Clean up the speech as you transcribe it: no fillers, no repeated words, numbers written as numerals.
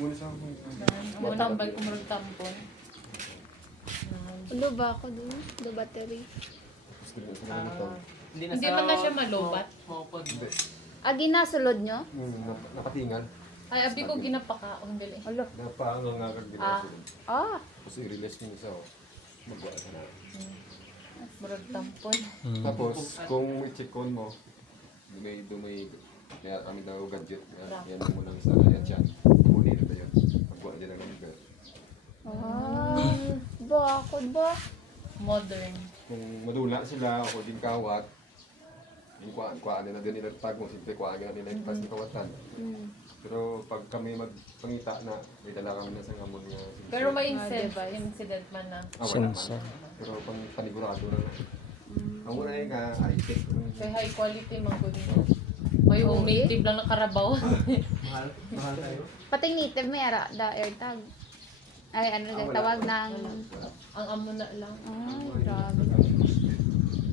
Muna sa ako. Amo tambal ko marag tampon. Ulo ba ako dun? The battery. Gusto ko sa ganito. Hindi man na siya malubat. Hindi. Agi na, sulod nyo? Nakatingan. Ay, abi ko ginapakaon dili. Ulo. Napaangang nga kag Ah. ginagawa. Ah, Tapos i-release niyo isa. Magwa ka na. Marag tampon. Tapos, kung i-check-on mo, dumay, kaya kami daw gadget. Yan mo lang isa, yan siya. Kunin na yun. Magwa dyan ang number. bakod ba? Modern. Kung madula sila, ako din kawat, yung kuhaan nila din nila tag mo, simple kuhaan nila yung pas ng kawatan. Pero pag kami magpangita na, may dala kami na sa ngamon nga. Pero may device. incident man na. Wala man. Pero pang panigurado na na. Ang una yung high-tech. Kay high quality man ko din. May native lang na karabaw. Pati native may ara, da AirTag. Ay, ano wala. tawag ng... Wala. Ang amo na lang. Ay, grabe. Wala.